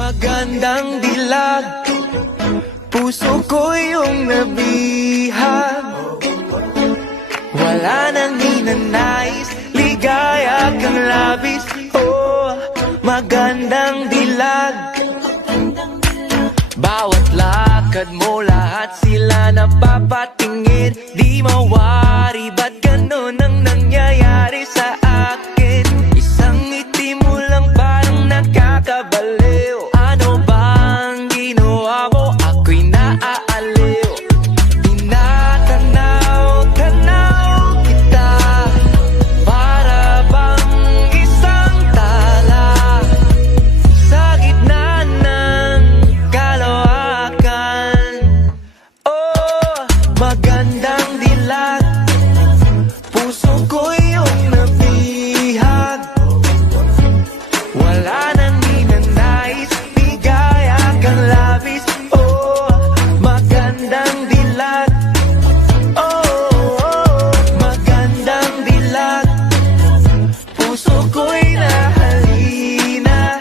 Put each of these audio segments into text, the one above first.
Magandang dilag, puso ko yung nabihag. Wala nang ninanais, ligaya kang labis. Oh, magandang dilag. Bawat lakad mo, lahat sila napapatingin. Di mawari, ba't ganun ang nangyayari sa akin? Isang ngiti mo lang parang nakakabaliw. Ano bang ginawa mo? Ako'y naaaliw. Tinatanaw-tanaw kita, para bang isang tala sa gitna ng kalawakan. Oh, magandang dilag, puso ko yung nabihag. Wala nang ninanais, ligaya kang labis. Oh, magandang dilag. Oh, magandang dilag, puso ko'y nahalina.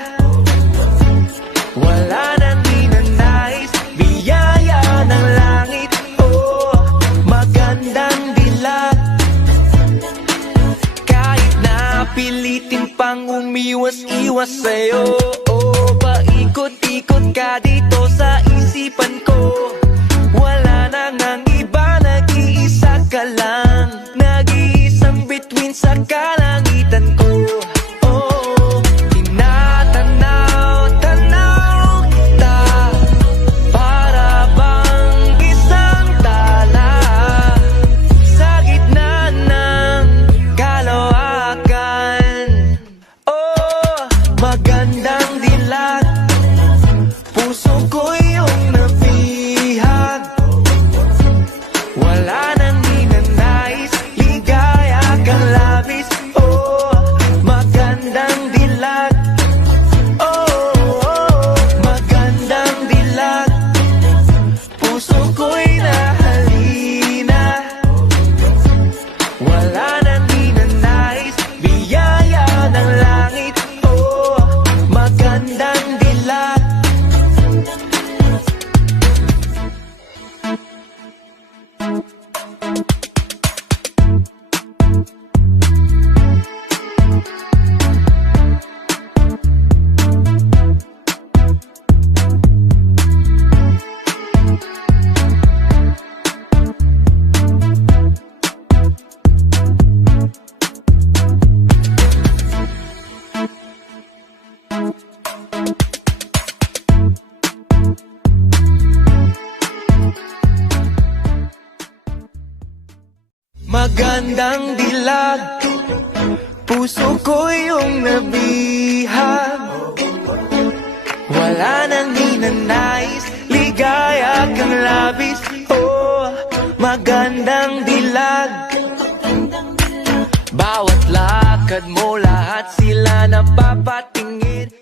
Wala nang ninanais, biyaya ng langit. Oh, magandang dilag. Kahit na pilitin pang umiwas-iwas sa'yo, oh, paikot-ikot ka dito sa isipan ko. Wala nang ang iba, nag-iisa ka lang, nag-iisang bituin sa kalangitan ko. Oh, tinatanaw-tanaw kita, para bang isang tala sa gitna ng kalawakan. Oh, magandang dilag, puso ko yung nabihag. Wala nang ninanais, ligaya kang labis. Oh, magandang dilag. Oh, magandang dilag, puso ko'y nahalina. Wala nang ninanais, biyaya ng langit. Oh, magandang dilag. Magandang dilag, puso ko yung nabihag. Wala nang ninanais, ligaya kang labis. Oh, magandang dilag. Bawat lakad mo, lahat sila napapatingin.